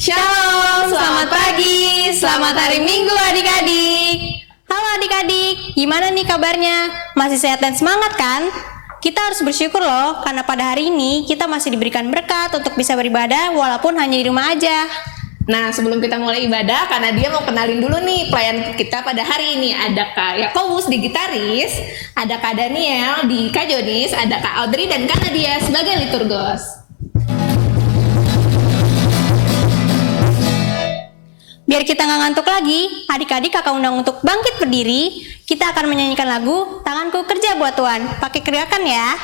Shalom, selamat pagi, selamat hari Minggu adik-adik. Halo adik-adik, gimana nih kabarnya? Masih sehat dan semangat kan? Kita harus bersyukur loh, karena pada hari ini kita masih diberikan berkat untuk bisa beribadah walaupun hanya di rumah aja. Nah, sebelum kita mulai ibadah, karena dia mau kenalin dulu nih pelayan kita pada hari ini. Ada Kak Yakobus di gitaris, ada Kak Daniel di kajonis, ada Kak Audrey dan Kak Nadia sebagai liturgos. Biar kita nggak ngantuk lagi, adik-adik kakak undang untuk bangkit berdiri. Kita akan menyanyikan lagu Tanganku Kerja Buat Tuhan. Pakai teriakan ya.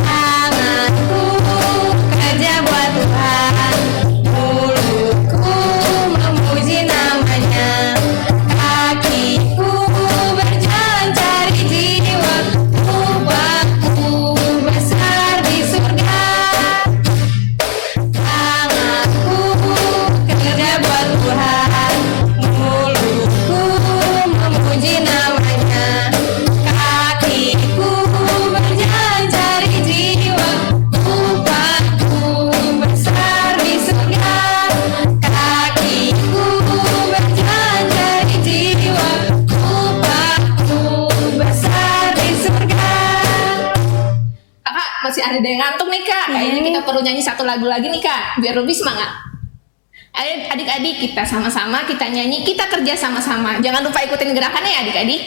Tanganku kerja buat Tuhan, mulutku memuji namanya, kakiku berjalan cari jiwa, upahku besar di surga. Tanganku kerja buat Tuhan, mulutku memuji namanya, kakiku berjalan cari jiwa, upahku besar di surga. Kakiku berjalan cari jiwa, upahku besar di surga. Kakak, masih ada yang ngantuk nih Kak. Kayaknya kita perlu nyanyi satu lagu lagi nih Kak, biar lebih semangat. Ayo adik-adik, kita sama-sama, kita nyanyi, kita kerja sama-sama. Jangan lupa ikutin gerakannya ya adik-adik.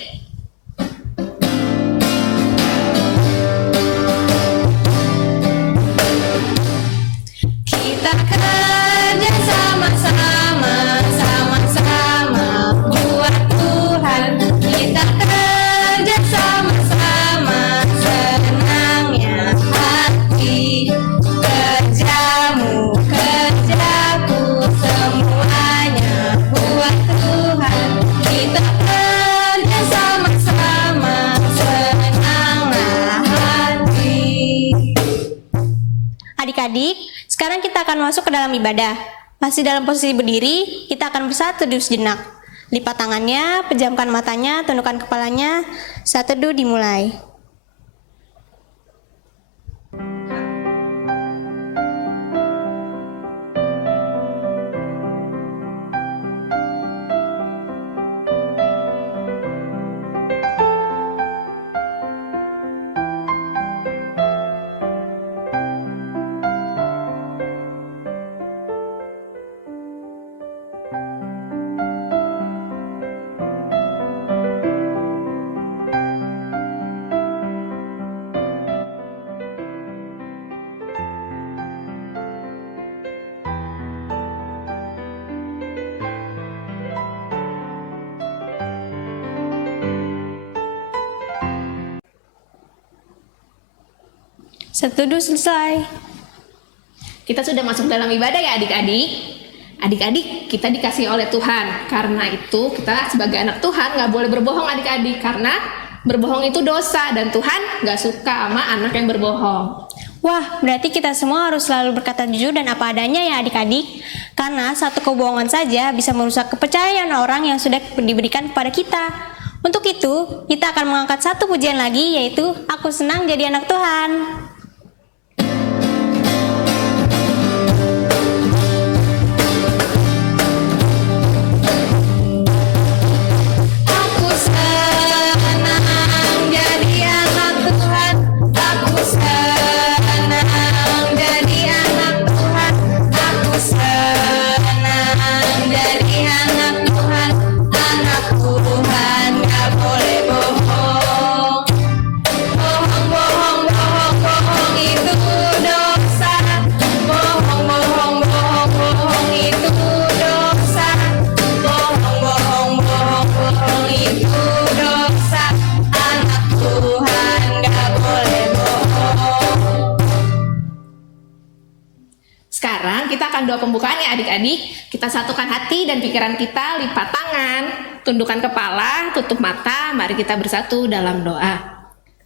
Kita kerja sama-sama, sama-sama buat Tuhan. Kita kerja sama-sama, senangnya hati. Kerjamu, kerjaku, semuanya buat Tuhan. Kita kerja sama-sama, senanglah hati. Adik-adik, sekarang kita akan masuk ke dalam ibadah. Masih dalam posisi berdiri, kita akan bersatu teduh sejenak. Lipat tangannya, pejamkan matanya, tundukkan kepalanya. Saat teduh dimulai. Saat teduh selesai. Kita sudah masuk dalam ibadah ya adik-adik. Adik-adik, kita dikasih oleh Tuhan. Karena itu kita sebagai anak Tuhan gak boleh berbohong adik-adik. Karena berbohong itu dosa dan Tuhan gak suka sama anak yang berbohong. Wah, berarti kita semua harus selalu berkata jujur dan apa adanya ya adik-adik. Karena satu kebohongan saja bisa merusak kepercayaan orang yang sudah diberikan kepada kita. Untuk itu, kita akan mengangkat satu pujian lagi, yaitu Aku Senang Jadi Anak Tuhan. Aku senang jadi anak Tuhan. Aku senang jadi anak Tuhan. Aku senang jadi anak Tuhan. Anak Tuhan gak boleh bohong. Bohong, bohong, bohong, bohong itu dosa. Bohong, bohong, bohong, bohong itu dosa. Bohong, bohong, bohong, bohong itu dosa. Anak Tuhan gak boleh bohong. Sekarang kita akan doa pembukaan ya adik-adik. Kita satukan hati dan pikiran kita, lipat tangan, tundukkan kepala, tutup mata. Mari kita bersatu dalam doa.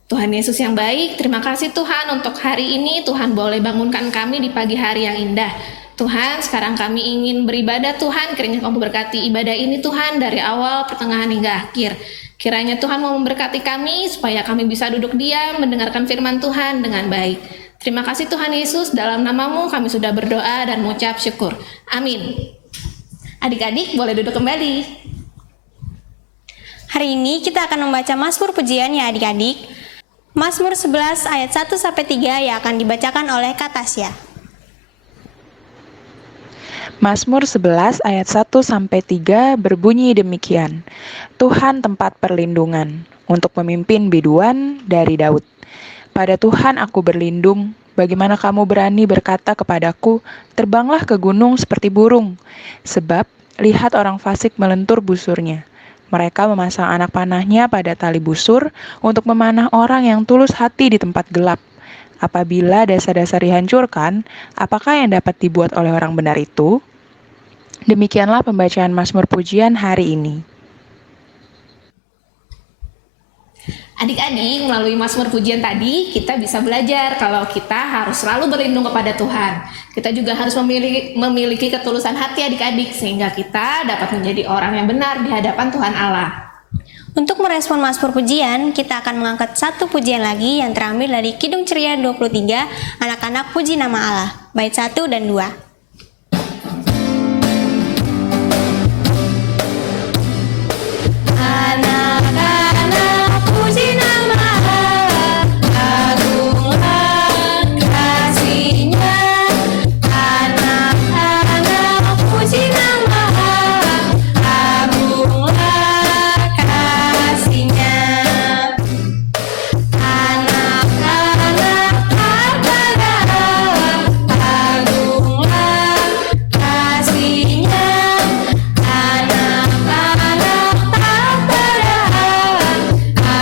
Tuhan Yesus yang baik, terima kasih Tuhan untuk hari ini. Tuhan boleh bangunkan kami di pagi hari yang indah. Tuhan, sekarang kami ingin beribadah Tuhan. Kiranya Kamu berkati ibadah ini Tuhan dari awal, pertengahan hingga akhir. Kiranya Tuhan mau memberkati kami supaya kami bisa duduk diam mendengarkan firman Tuhan dengan baik. Terima kasih Tuhan Yesus, dalam nama-Mu kami sudah berdoa dan mengucap syukur. Amin. Adik-adik boleh duduk kembali. Hari ini kita akan membaca Mazmur Pujian ya adik-adik. Mazmur 11 ayat 1-3 yang akan dibacakan oleh Kak Tasya. Mazmur 11 ayat 1-3 berbunyi demikian. Tuhan tempat perlindungan untuk pemimpin biduan dari Daud. Pada Tuhan aku berlindung. Bagaimana kamu berani berkata kepadaku, terbanglah ke gunung seperti burung. Sebab lihat orang fasik melentur busurnya. Mereka memasang anak panahnya pada tali busur untuk memanah orang yang tulus hati di tempat gelap. Apabila dasar-dasar dihancurkan, apakah yang dapat dibuat oleh orang benar itu? Demikianlah pembacaan Mazmur Pujian hari ini. Adik-adik, melalui Mazmur Pujian tadi, kita bisa belajar kalau kita harus selalu berlindung kepada Tuhan. Kita juga harus memiliki ketulusan hati adik-adik, sehingga kita dapat menjadi orang yang benar di hadapan Tuhan Allah. Untuk merespon Mazmur Pujian, kita akan mengangkat satu pujian lagi yang terambil dari Kidung Ceria 23, Anak-anak Puji Nama Allah, bait 1 dan 2. Anak-anak puji nama Allah, agunglah kasih-Nya. Anak-anak puji nama Allah, agunglah kasih-Nya. Anak-anak kepada Allah,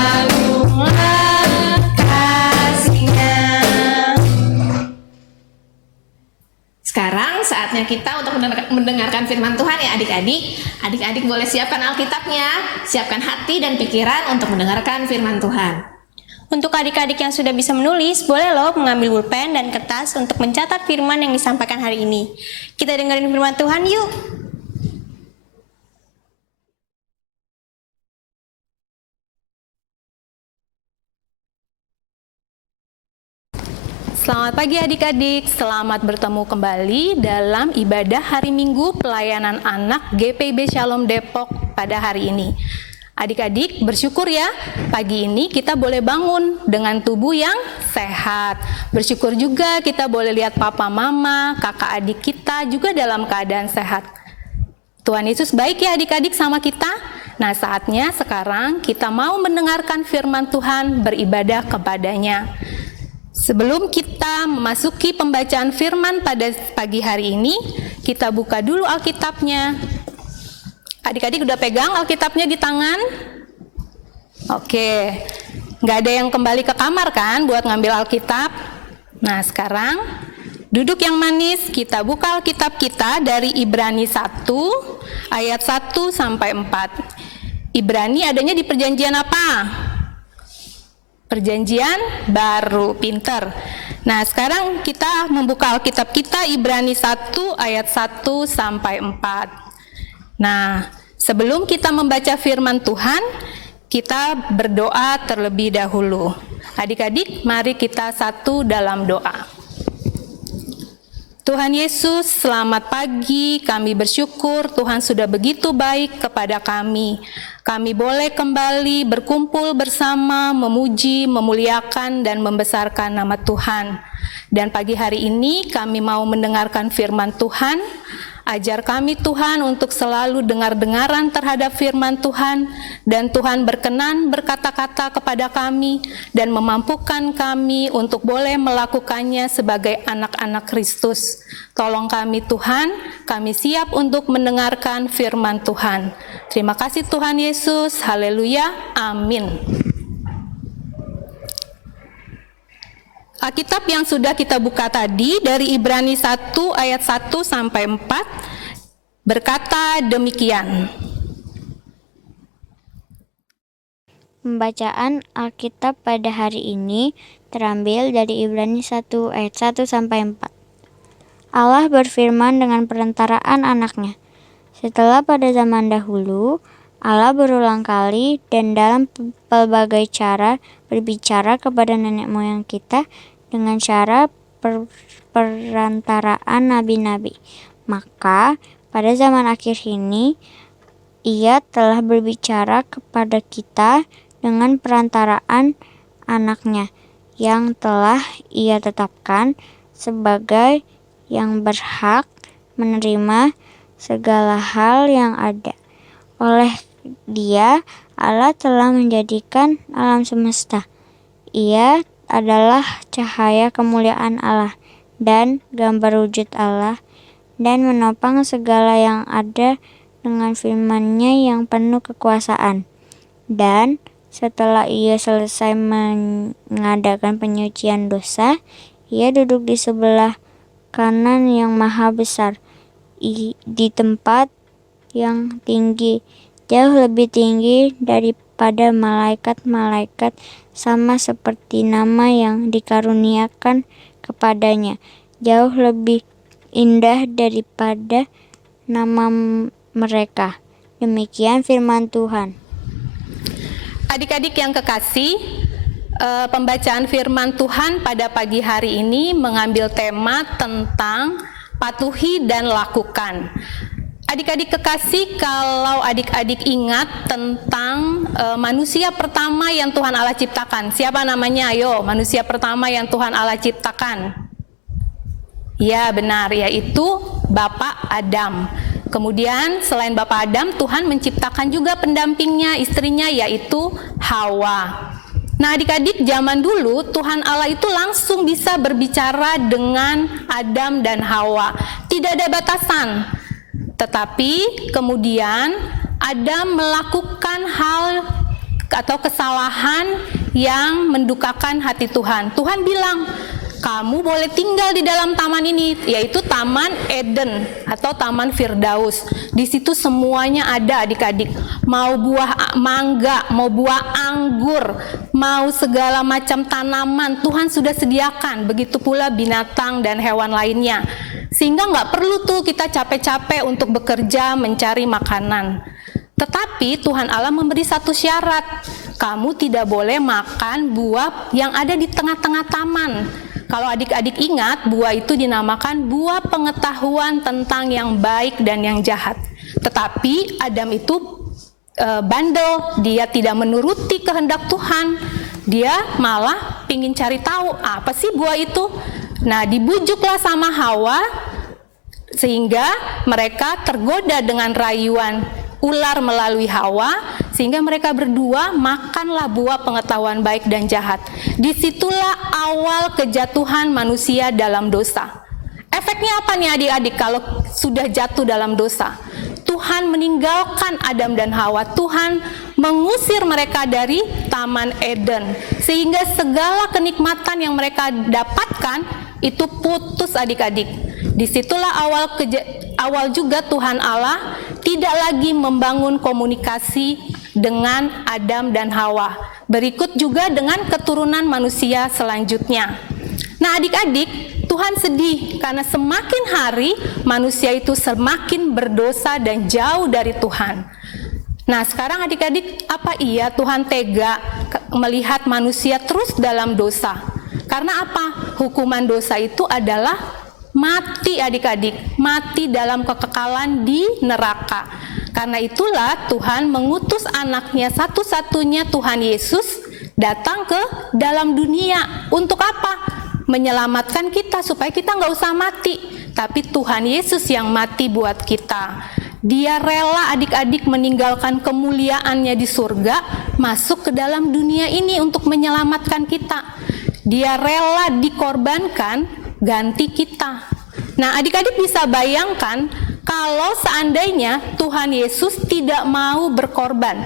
agunglah kasih-Nya. Sekarang saatnya kita untuk mendengarkan firman Tuhan ya adik-adik. Adik-adik boleh siapkan Alkitabnya, siapkan hati dan pikiran untuk mendengarkan firman Tuhan. Untuk adik-adik yang sudah bisa menulis, boleh loh mengambil pulpen dan kertas untuk mencatat firman yang disampaikan hari ini. Kita dengerin firman Tuhan yuk. Selamat pagi adik-adik, selamat bertemu kembali dalam ibadah hari Minggu pelayanan anak GPIB Shalom Depok pada hari ini. Adik-adik bersyukur ya, pagi ini kita boleh bangun dengan tubuh yang sehat. Bersyukur juga kita boleh lihat papa mama, kakak adik kita juga dalam keadaan sehat. Tuhan Yesus baik ya adik-adik sama kita. Nah saatnya sekarang kita mau mendengarkan firman Tuhan, beribadah kepadanya. Sebelum kita memasuki pembacaan firman pada pagi hari ini, kita buka dulu Alkitabnya. Adik-adik udah pegang Alkitabnya di tangan? Oke, nggak ada yang kembali ke kamar kan buat ngambil Alkitab? Nah sekarang, duduk yang manis, kita buka Alkitab kita dari Ibrani 1, ayat 1-4. Ibrani adanya di perjanjian apa? Perjanjian baru, pinter. Nah sekarang kita membuka Alkitab kita Ibrani 1 ayat 1-4. Nah sebelum kita membaca firman Tuhan, kita berdoa terlebih dahulu. Adik-adik mari kita satu dalam doa. Tuhan Yesus, selamat pagi. Kami bersyukur Tuhan sudah begitu baik kepada kami. Kami boleh kembali berkumpul bersama, memuji, memuliakan, dan membesarkan nama Tuhan. Dan pagi hari ini kami mau mendengarkan firman Tuhan. Ajar kami Tuhan untuk selalu dengar-dengaran terhadap firman Tuhan, dan Tuhan berkenan berkata-kata kepada kami dan memampukan kami untuk boleh melakukannya sebagai anak-anak Kristus. Tolong kami Tuhan, kami siap untuk mendengarkan firman Tuhan. Terima kasih Tuhan Yesus, haleluya, amin. Alkitab yang sudah kita buka tadi dari Ibrani 1 ayat 1-4 berkata demikian. Pembacaan Alkitab pada hari ini terambil dari Ibrani 1 ayat 1-4. Allah berfirman dengan perantaraan anaknya. Setelah pada zaman dahulu, Allah berulang kali dan dalam pelbagai cara berbicara kepada nenek moyang kita dengan cara perantaraan nabi-nabi. Maka pada zaman akhir ini Ia telah berbicara kepada kita dengan perantaraan anaknya yang telah Ia tetapkan sebagai yang berhak menerima segala hal yang ada. Oleh Dia, Allah telah menjadikan alam semesta. Ia adalah cahaya kemuliaan Allah dan gambar wujud Allah, dan menopang segala yang ada dengan firman-Nya yang penuh kekuasaan. Dan setelah Ia selesai mengadakan penyucian dosa, Ia duduk di sebelah kanan yang maha besar, di tempat yang tinggi, jauh lebih tinggi daripada malaikat-malaikat, sama seperti nama yang dikaruniakan kepadanya, jauh lebih indah daripada nama mereka. Demikian firman Tuhan. Adik-adik yang kekasih, pembacaan firman Tuhan pada pagi hari ini mengambil tema tentang patuhi dan lakukan. Adik-adik kekasih, kalau adik-adik ingat tentang manusia pertama yang Tuhan Allah ciptakan, siapa namanya? Ayo, manusia pertama yang Tuhan Allah ciptakan. Ya, benar, yaitu Bapak Adam. Kemudian selain Bapak Adam, Tuhan menciptakan juga pendampingnya, istrinya, yaitu Hawa. Nah, adik-adik, zaman dulu Tuhan Allah itu langsung bisa berbicara dengan Adam dan Hawa. Tidak ada batasan. Tetapi kemudian Adam melakukan hal atau kesalahan yang mendukakan hati Tuhan. Tuhan bilang, kamu boleh tinggal di dalam taman ini, yaitu Taman Eden atau Taman Firdaus. Di situ semuanya ada, adik-adik. Mau buah mangga, mau buah anggur, mau segala macam tanaman, Tuhan sudah sediakan. Begitu pula binatang dan hewan lainnya. Sehingga nggak perlu tuh kita capek-capek untuk bekerja mencari makanan. Tetapi Tuhan Allah memberi satu syarat. Kamu tidak boleh makan buah yang ada di tengah-tengah taman. Kalau adik-adik ingat, buah itu dinamakan buah pengetahuan tentang yang baik dan yang jahat. Tetapi Adam itu bandel, dia tidak menuruti kehendak Tuhan. Dia malah ingin cari tahu apa sih buah itu. Nah, dibujuklah sama Hawa sehingga mereka tergoda dengan rayuan ular melalui Hawa, sehingga mereka berdua makanlah buah pengetahuan baik dan jahat. Disitulah awal kejatuhan manusia dalam dosa. Efeknya apa nih adik-adik kalau sudah jatuh dalam dosa? Tuhan meninggalkan Adam dan Hawa. Tuhan mengusir mereka dari Taman Eden, sehingga segala kenikmatan yang mereka dapatkan itu putus, adik-adik. Disitulah awal juga Tuhan Allah tidak lagi membangun komunikasi dengan Adam dan Hawa. Berikut juga dengan keturunan manusia selanjutnya. Nah, adik-adik, Tuhan sedih karena semakin hari manusia itu semakin berdosa dan jauh dari Tuhan. Nah, sekarang adik-adik, apa iya Tuhan tega melihat manusia terus dalam dosa? Karena apa? Hukuman dosa itu adalah mati, adik-adik, mati dalam kekekalan di neraka. Karena itulah Tuhan mengutus anaknya satu-satunya, Tuhan Yesus, datang ke dalam dunia. Untuk apa? Menyelamatkan kita supaya kita nggak usah mati. Tapi Tuhan Yesus yang mati buat kita. Dia rela, adik-adik, meninggalkan kemuliaannya di surga, masuk ke dalam dunia ini untuk menyelamatkan kita. Dia rela dikorbankan ganti kita. Nah, adik-adik bisa bayangkan kalau seandainya Tuhan Yesus tidak mau berkorban.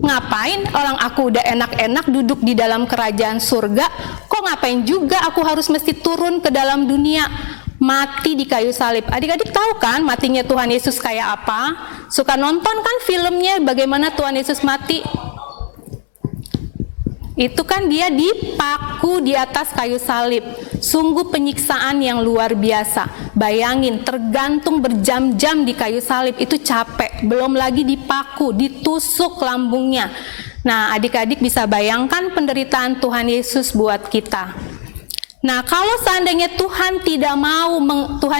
Ngapain orang aku udah enak-enak duduk di dalam kerajaan surga, kok ngapain juga aku harus mesti turun ke dalam dunia, mati di kayu salib. Adik-adik tahu kan matinya Tuhan Yesus kayak apa? Suka nonton kan filmnya bagaimana Tuhan Yesus mati? Itu kan dia dipaku di atas kayu salib Sungguh penyiksaan yang luar biasa. Bayangin, tergantung berjam-jam di kayu salib, itu capek. Belum lagi dipaku, ditusuk lambungnya. Nah, adik-adik bisa bayangkan penderitaan Tuhan Yesus buat kita. Nah, kalau seandainya Tuhan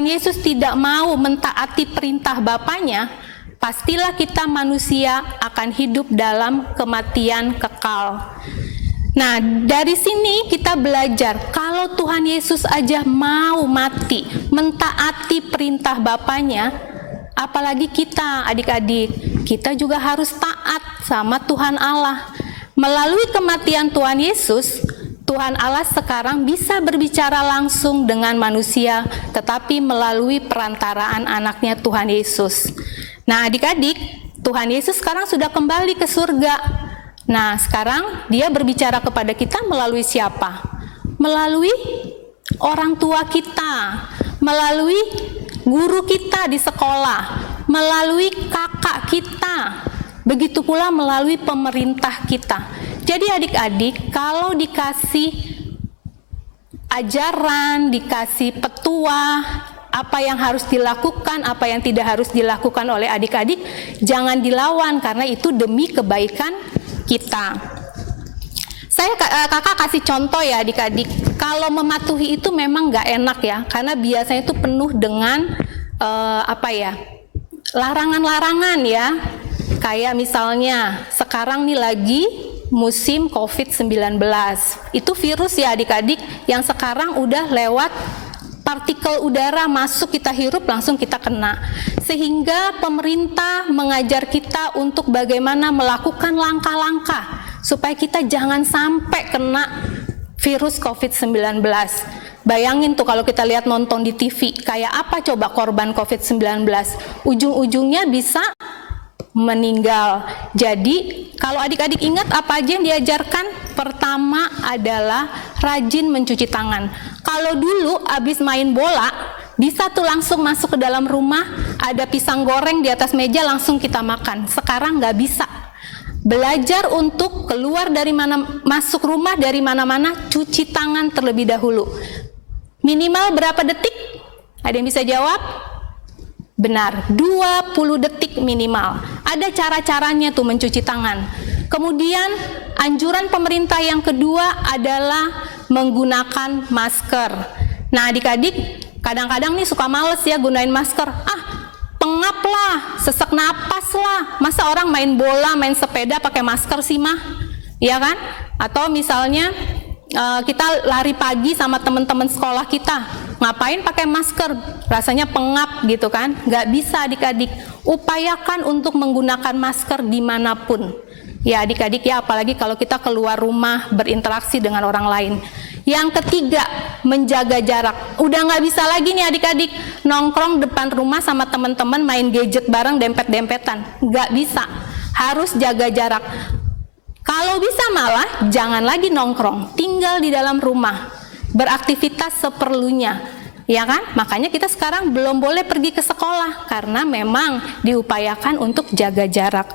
Yesus tidak mau mentaati perintah Bapaknya, pastilah kita manusia akan hidup dalam kematian kekal. Nah, dari sini kita belajar, kalau Tuhan Yesus aja mau mati, mentaati perintah Bapaknya, apalagi kita, adik-adik, kita juga harus taat sama Tuhan Allah. Melalui kematian Tuhan Yesus, Tuhan Allah sekarang bisa berbicara langsung dengan manusia, tetapi melalui perantaraan anaknya Tuhan Yesus. Nah, adik-adik, Tuhan Yesus sekarang sudah kembali ke surga. Nah, sekarang dia berbicara kepada kita melalui siapa? Melalui orang tua kita, melalui guru kita di sekolah, melalui kakak kita, begitu pula melalui pemerintah kita. Jadi adik-adik, kalau dikasih ajaran, dikasih petuah, apa yang harus dilakukan, apa yang tidak harus dilakukan oleh adik-adik, jangan dilawan karena itu demi kebaikan kita. Kakak kasih contoh ya adik-adik, kalau mematuhi itu memang nggak enak ya, karena biasanya itu penuh dengan larangan-larangan ya. Kayak misalnya sekarang nih lagi musim COVID-19, itu virus ya adik-adik yang sekarang udah lewat partikel udara masuk, kita hirup langsung kita kena. Sehingga pemerintah mengajar kita untuk bagaimana melakukan langkah-langkah supaya kita jangan sampai kena virus COVID-19. Bayangin tuh kalau kita lihat nonton di TV, kayak apa coba korban COVID-19, ujung-ujungnya bisa meninggal. Jadi kalau adik-adik ingat apa aja yang diajarkan? Pertama adalah rajin mencuci tangan. Kalau dulu abis main bola bisa tuh langsung masuk ke dalam rumah, ada pisang goreng di atas meja langsung kita makan. Sekarang nggak bisa. Belajar untuk keluar dari mana, masuk rumah dari mana-mana, cuci tangan terlebih dahulu. Minimal berapa detik? Ada yang bisa jawab? Benar, 20 detik minimal. Ada cara-caranya tuh mencuci tangan. Kemudian anjuran pemerintah yang kedua adalah menggunakan masker. Nah adik-adik, kadang-kadang nih suka males ya gunain masker. Pengap lah, sesak napas lah. Masa orang main bola, main sepeda pakai masker sih mah? Ya kan? Atau misalnya kita lari pagi sama teman-teman sekolah kita, ngapain pakai masker? Rasanya pengap gitu kan? Nggak bisa adik-adik. Upayakan untuk menggunakan masker dimanapun. Ya adik-adik ya, apalagi kalau kita keluar rumah berinteraksi dengan orang lain. Yang ketiga, menjaga jarak. Udah nggak bisa lagi nih adik-adik nongkrong depan rumah sama teman-teman main gadget bareng dempet-dempetan. Nggak bisa. Harus jaga jarak. Kalau bisa malah jangan lagi nongkrong, tinggal di dalam rumah, beraktivitas seperlunya, ya kan? Makanya kita sekarang belum boleh pergi ke sekolah karena memang diupayakan untuk jaga jarak.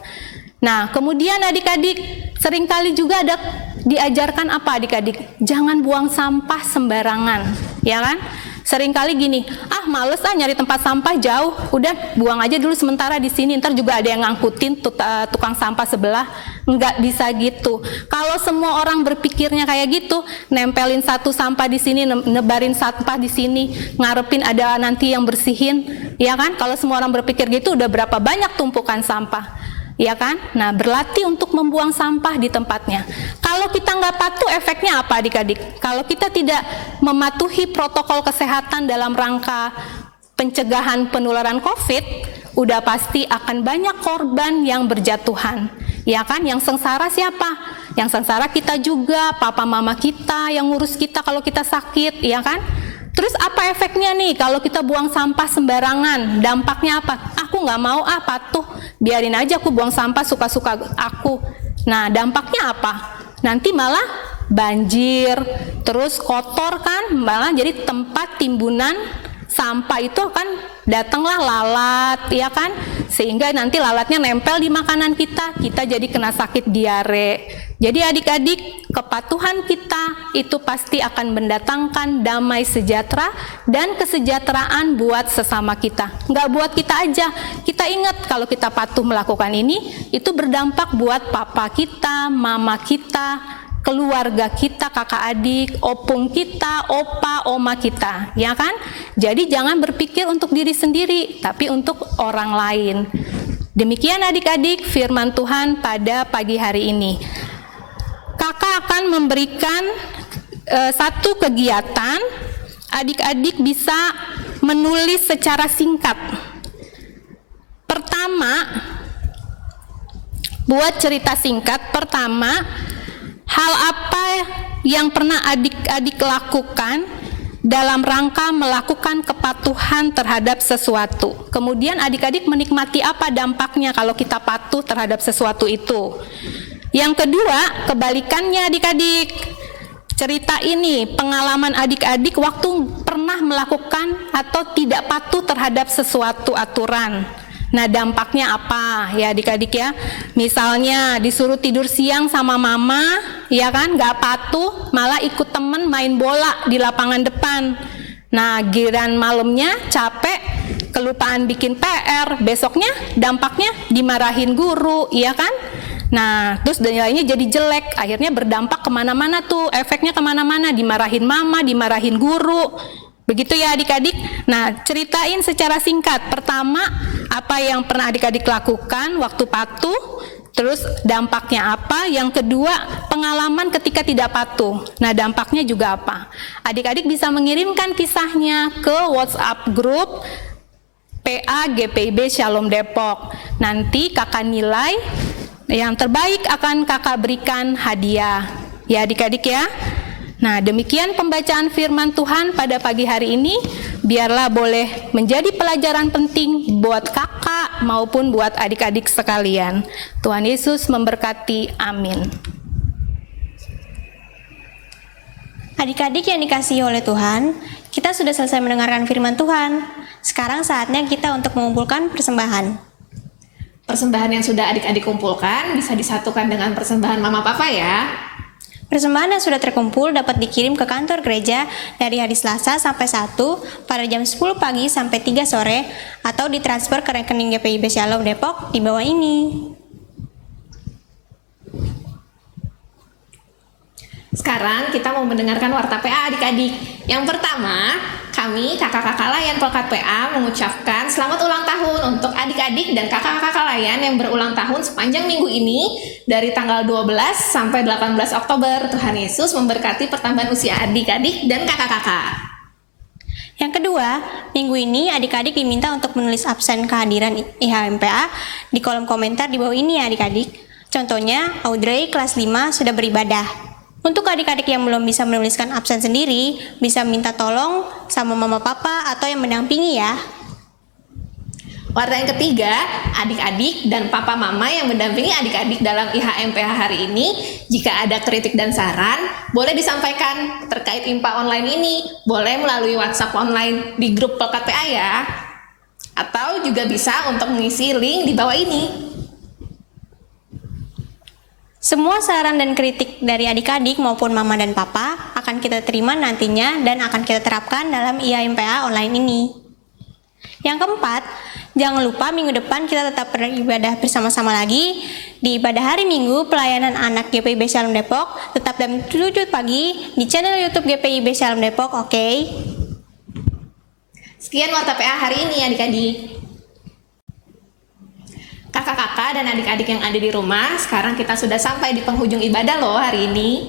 Nah, kemudian adik-adik seringkali juga ada diajarkan apa adik-adik? Jangan buang sampah sembarangan, ya kan? Seringkali gini, males nyari tempat sampah jauh, udah buang aja dulu sementara di sini, ntar juga ada yang ngangkutin tukang sampah sebelah. Nggak bisa gitu. Kalau semua orang berpikirnya kayak gitu, nempelin satu sampah di sini, nebarin sampah di sini, ngarepin ada nanti yang bersihin, ya kan? Kalau semua orang berpikir gitu, udah berapa banyak tumpukan sampah, ya kan? Nah, berlatih untuk membuang sampah di tempatnya. Kalau kita nggak patuh, efeknya apa adik-adik? Kalau kita tidak mematuhi protokol kesehatan dalam rangka pencegahan penularan COVID, udah pasti akan banyak korban yang berjatuhan, ya kan? Yang sengsara siapa? Yang sengsara kita juga, papa mama kita yang ngurus kita kalau kita sakit, ya kan? Terus apa efeknya nih kalau kita buang sampah sembarangan? Dampaknya apa? Aku nggak mau patuh, biarin aja aku buang sampah suka-suka aku. Nah, dampaknya apa? Nanti malah banjir, terus kotor kan, malah jadi tempat timbunan sampah itu akan datanglah lalat, ya kan? Sehingga nanti lalatnya nempel di makanan kita jadi kena sakit diare. Jadi adik-adik, kepatuhan kita itu pasti akan mendatangkan damai sejahtera dan kesejahteraan buat sesama kita. Nggak buat kita aja, kita ingat kalau kita patuh melakukan ini, itu berdampak buat papa kita, mama kita, keluarga kita, kakak adik, opung kita, opa, oma kita, ya kan? Jadi jangan berpikir untuk diri sendiri, tapi untuk orang lain. Demikian adik-adik firman Tuhan pada pagi hari ini. Kakak akan memberikan satu kegiatan, adik-adik bisa menulis secara singkat. Pertama, buat cerita singkat. Pertama, hal apa yang pernah adik-adik lakukan dalam rangka melakukan kepatuhan terhadap sesuatu. Kemudian adik-adik menikmati apa dampaknya kalau kita patuh terhadap sesuatu itu. Yang kedua, kebalikannya adik-adik. Cerita ini pengalaman adik-adik waktu pernah melakukan atau tidak patuh terhadap sesuatu aturan. Nah, dampaknya apa ya adik-adik ya? Misalnya disuruh tidur siang sama mama, ya kan, nggak patuh, malah ikut temen main bola di lapangan depan. Nah, giliran malamnya capek, kelupaan bikin PR, besoknya dampaknya dimarahin guru, iya kan? Nah, terus nilainya jadi jelek, akhirnya berdampak kemana-mana tuh, efeknya kemana-mana, dimarahin mama, dimarahin guru. Begitu ya adik-adik. Nah, ceritain secara singkat. Pertama, apa yang pernah adik-adik lakukan waktu patuh, terus dampaknya apa. Yang kedua, pengalaman ketika tidak patuh. Nah, dampaknya juga apa. Adik-adik bisa mengirimkan kisahnya ke WhatsApp grup PA GPIB Shalom Depok. Nanti kakak nilai, yang terbaik akan kakak berikan hadiah. Ya adik-adik ya. Nah, demikian pembacaan firman Tuhan pada pagi hari ini. Biarlah boleh menjadi pelajaran penting buat kakak maupun buat adik-adik sekalian. Tuhan Yesus memberkati. Amin. Adik-adik yang dikasihi oleh Tuhan, kita sudah selesai mendengarkan firman Tuhan. Sekarang saatnya kita untuk mengumpulkan persembahan. Persembahan yang sudah adik-adik kumpulkan bisa disatukan dengan persembahan mama papa ya. Persembahan yang sudah terkumpul dapat dikirim ke kantor gereja dari hari Selasa sampai Sabtu pada jam 10 pagi sampai 3 sore atau ditransfer ke rekening GPIB Shalom Depok di bawah ini. Sekarang kita mau mendengarkan warta PA adik-adik. Yang pertama, kami kakak-kakak layan Pelkat PA mengucapkan selamat ulang tahun untuk adik-adik dan kakak-kakak layan yang berulang tahun sepanjang minggu ini dari tanggal 12 sampai 18 Oktober. Tuhan Yesus memberkati pertambahan usia adik-adik dan kakak-kakak. Yang kedua, minggu ini adik-adik diminta untuk menulis absen kehadiran IHMPA di kolom komentar di bawah ini ya adik-adik. Contohnya, Audrey kelas 5 sudah beribadah. Untuk adik-adik yang belum bisa menuliskan absen sendiri, bisa minta tolong sama mama papa atau yang mendampingi ya. Warta yang ketiga, adik-adik dan papa mama yang mendampingi adik-adik dalam IHMPH hari ini, jika ada kritik dan saran, boleh disampaikan terkait IMPA online ini, boleh melalui WhatsApp online di grup Pelkat PA ya. Atau juga bisa untuk mengisi link di bawah ini. Semua saran dan kritik dari adik-adik maupun mama dan papa akan kita terima nantinya dan akan kita terapkan dalam IHMPA online ini. Yang keempat, jangan lupa minggu depan kita tetap beribadah bersama-sama lagi di ibadah hari Minggu pelayanan anak GPIB Shalom Depok, tetap jam 7 pagi di channel YouTube GPIB Shalom Depok, oke? Sekian warta PA hari ini adik-adik. Kakak-kakak dan adik-adik yang ada di rumah, sekarang kita sudah sampai di penghujung ibadah loh hari ini.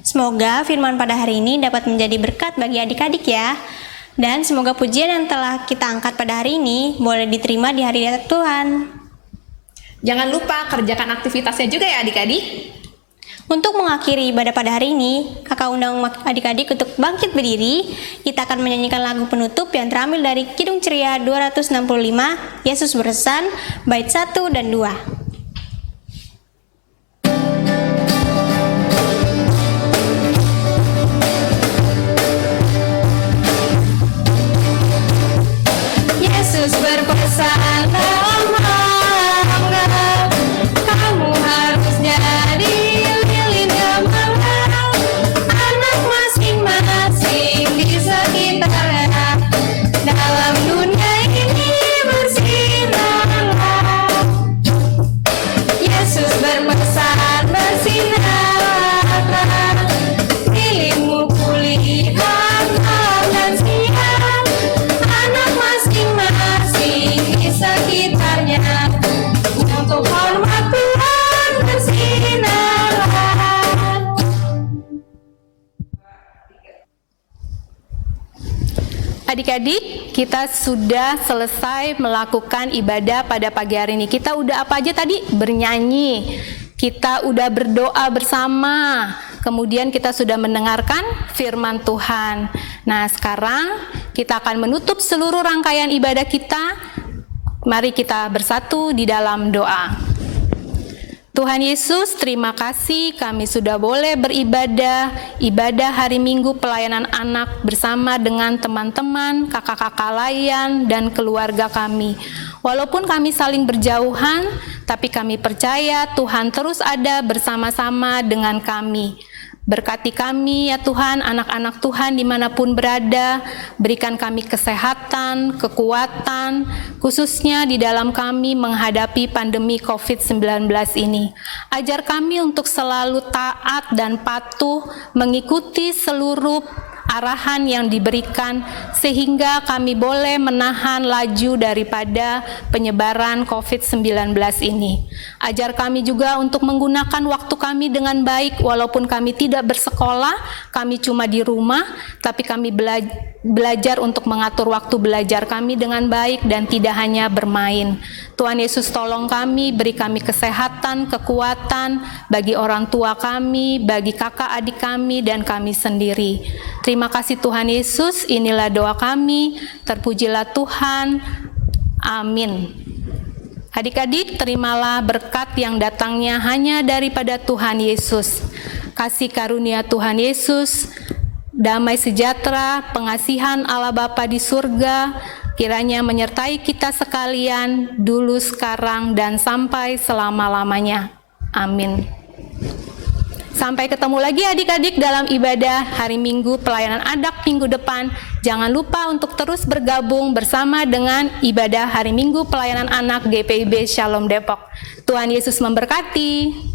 Semoga firman pada hari ini dapat menjadi berkat bagi adik-adik ya. Dan semoga pujian yang telah kita angkat pada hari ini boleh diterima di hari Tuhan. Jangan lupa kerjakan aktivitasnya juga ya adik-adik. Untuk mengakhiri ibadah pada hari ini, kakak undang adik-adik untuk bangkit berdiri. Kita akan menyanyikan lagu penutup yang terambil dari Kidung Ceria 265, Yesus Berkesan, bait 1 dan 2. Yesus berpesan bersinarlah, dirimu pulihkan dan siap anak masing-masing di sekitarnya, untuk hormat Tuhan bersinarlah. Adik-adik, kita sudah selesai melakukan ibadah pada pagi hari ini. Kita udah apa aja tadi? Bernyanyi. Kita udah berdoa bersama. Kemudian kita sudah mendengarkan firman Tuhan. Nah, sekarang kita akan menutup seluruh rangkaian ibadah kita. Mari kita bersatu di dalam doa. Tuhan Yesus, terima kasih kami sudah boleh beribadah, ibadah hari Minggu pelayanan anak bersama dengan teman-teman, kakak-kakak layan, dan keluarga kami. Walaupun kami saling berjauhan, tapi kami percaya Tuhan terus ada bersama-sama dengan kami. Berkati kami ya Tuhan, anak-anak Tuhan dimanapun berada, berikan kami kesehatan, kekuatan, khususnya di dalam kami menghadapi pandemi COVID-19 ini. Ajar kami untuk selalu taat dan patuh mengikuti seluruh arahan yang diberikan, sehingga kami boleh menahan laju daripada penyebaran COVID-19 ini. Ajar kami juga untuk menggunakan waktu kami dengan baik, walaupun kami tidak bersekolah, kami cuma di rumah, tapi kami belajar untuk mengatur waktu belajar kami dengan baik dan tidak hanya bermain. Tuhan Yesus tolong kami, beri kami kesehatan, kekuatan bagi orang tua kami, bagi kakak adik kami, dan kami sendiri. Terima kasih Tuhan Yesus, inilah doa kami, terpujilah Tuhan, amin. Adik-adik, terimalah berkat yang datangnya hanya daripada Tuhan Yesus. Kasih karunia Tuhan Yesus, damai sejahtera, pengasihan Allah Bapa di surga, kiranya menyertai kita sekalian, dulu, sekarang, dan sampai selama-lamanya. Amin. Sampai ketemu lagi adik-adik dalam ibadah hari Minggu pelayanan anak minggu depan. Jangan lupa untuk terus bergabung bersama dengan ibadah hari Minggu pelayanan anak GPIB Shalom Depok. Tuhan Yesus memberkati.